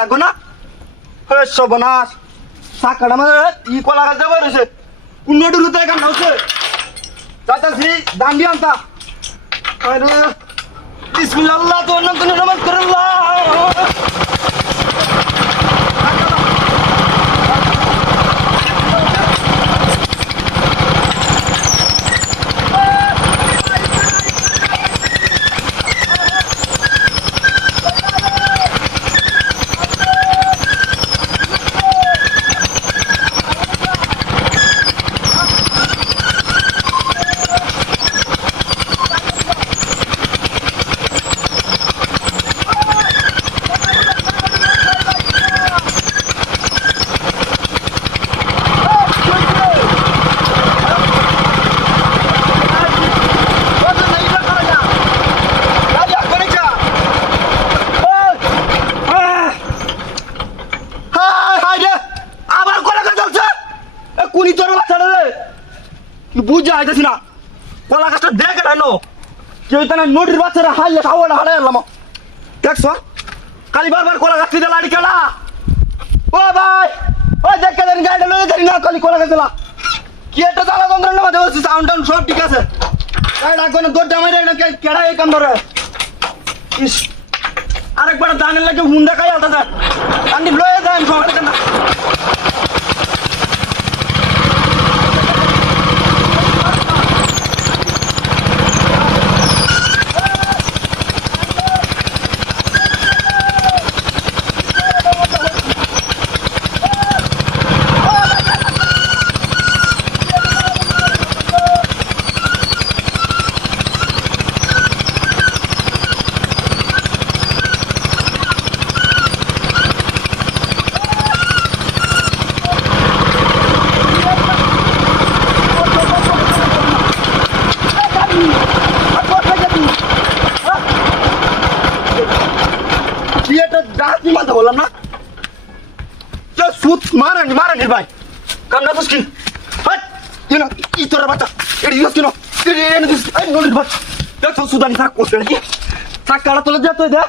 আগো না সবনাশ সাকাটা মানে ই কলা গাছ যাবে রয়েছে পুণ্যটি লুতে গান হচ্ছে চাচাছি দান্ডি আনতা আরে বিসমিল্লাহ তো নাম তো নামাজ করল্লাহ বুঝা আইতেছি না কলা গাছটা দেখে না কেউ তো না নোটির বাচ্চারা হাইয়া খাওয়া হারাই এলাম দেখছো খালি বারবার কলা গাছ দিয়ে লাড়ি খেলা ও ভাই ওই দেখে দেন গাড়িটা লয়ে যাই না খালি কলা গাছ দিলা কি একটা জ্বালা যন্ত্রণা মাঝে বলছি সাউন্ড টাউন সব ঠিক আছে গাড়ি ডাকবো না দরজা মাইরে না কেডা এই কাম ধরে ইস আরেকবার দানের লাগে হুন্ডা খাই আলতা যায় আপনি লয়ে যান সকালে কেন ডাকি মাথা বললাম না সুত মারানি ভাই কামনা তো স্কিন হাট ইনো ই তোর বাচ্চা এডি ইউজ কিনো এডি এনে দিস আই নলেজ বাচ্চা দেখো সুদানি থাক করতে নাকি থাক কাটা তোলে যা তুই দে